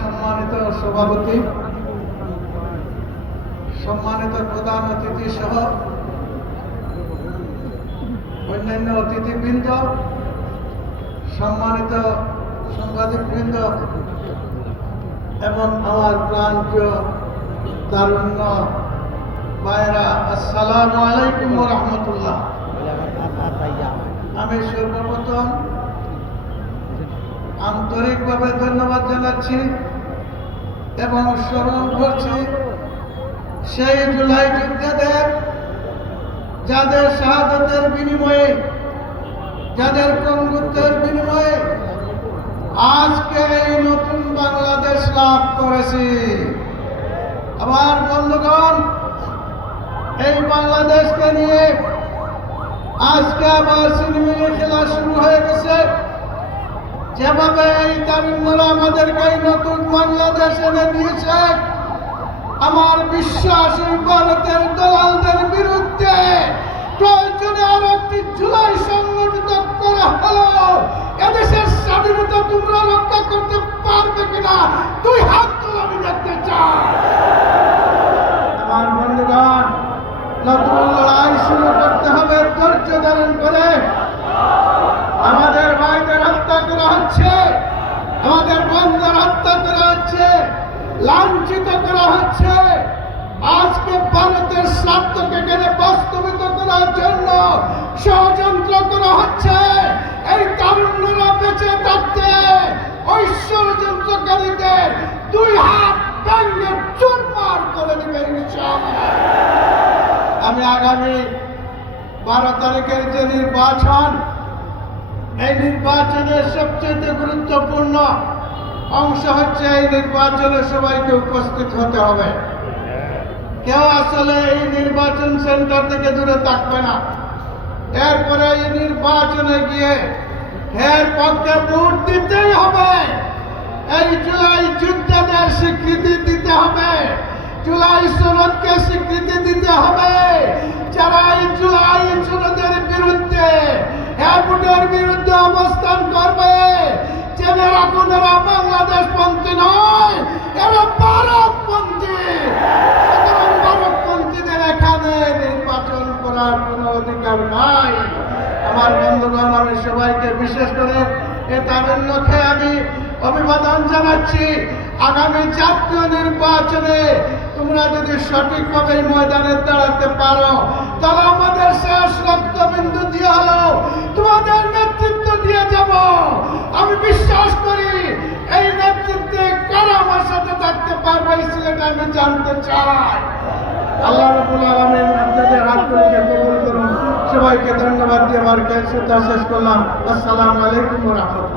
সম্মানিত সভাপতি, সম্মানিত প্রধান অতিথি সহ অন্যান্য অতিথিবৃন্দ, সম্মানিত সাংবাদিকবৃন্দ এবং আমার প্রাণপ্রিয় তারুণ্য ভাইরা, আসসালামু আলাইকুম ওয়া রাহমাতুল্লাহ। আমি সর্বপ্রথম আন্তরিকভাবে ধন্যবাদ জানাচ্ছি এবং স্মরণ করছি সেই জুলাই যোদ্ধাদের, যাদের শাহাদাতের বিনিময়ে, যাদের পঙ্গুত্বের বিনিময়ে আজকে এই নতুন বাংলাদেশ লাভ করেছি। আমার বন্ধুগণ, এই বাংলাদেশকে নিয়ে আজকে আবার সিনেমিনি খেলা শুরু হয়ে গেছে। যেভাবে এই তারুণ্যরা আমাদেরকে এই নতুন বাংলাদেশ এনে দিয়েছে, আমার বিশ্বাস এই ভারতের দলালদের বিরুদ্ধে প্রয়োজনে আরো একটি জুলাই সংগঠিত করা হলো। এদেশের স্বাধীনতা তোমরা রক্ষা করতে পারবে কিনা দুই হাত তুলে আমি দেখতে চাই। আমার বন্ধুগণ, নতুন লড়াই শুরু করতে হবে ধৈর্য ধারণ করে। আমাদের ভাইদের হত্যা করা হচ্ছে, আমাদের বোনদের হত্যা করা হচ্ছে, লাঞ্ছিত করা হচ্ছে। আজকে ভারতের স্বার্থকে এখানে বাস্তবিত করার জন্য ষড়যন্ত্র করা হচ্ছে। এই তারুণ্যরা বেঁচে থাকতে ওই ষড়যন্ত্রকারীদের দুই হাত ভেঙে চুরমার করে দিবে ইনশাআল্লাহ। আমি আগামী 12 তারিখের যে নির্বাচন, এই নির্বাচনের সবচেয়ে গুরুত্বপূর্ণ অংশ হচ্ছে এই নির্বাচনে সবাইকে উপস্থিত হতে হবে। কেউ আসলে এই নির্বাচন সেন্টার থেকে দূরে থাকবে না। এরপরে এই নির্বাচনে গিয়ে এর পক্ষে ভোট দিতেই হবে। এই জুলাই যুদ্ধদের স্বীকৃতি দিতে হবে, জুলাই সনদকে স্বীকৃতি দিতে হবে। যারা এই জুলাই সনদের বিরুদ্ধে, ভোটের বিরুদ্ধে অবস্থান করবে, জেনে রাখুন এরা বাংলাদেশ পন্থী নয়, এরা ভারতপন্থী। সুতরাং ভারতপন্থীদের এখানে নির্বাচন করার কোনো অধিকার নাই। আমার বন্ধুগণ, আমি সবাইকে বিশেষ করে এ তারুণ্যকে আমি অভিবাদন জানাচ্ছি। আগামী জাতীয় নির্বাচনে তোমরা যদি সঠিকভাবে ময়দানে দাঁড়াতে পারো, তাহলে আমাদের শেষ রক্তবিন্দু দিয়ে হলো তোমাদের নেতৃত্ব দিয়ে যাব। আমি বিশ্বাস করি এই নেতৃত্বে কারা আমার সাথে থাকতে পারবে, সেটা আমি জানতে চাই। আল্লাহ রাব্বুল আলামিন আপনাদের হাতগুলোকে কবুল করুন। সবাইকে ধন্যবাদ দিয়ে আমার কাছে শেষ করলাম। আসসালামু আলাইকুম ওয়া রাহমাতুল্লাহ।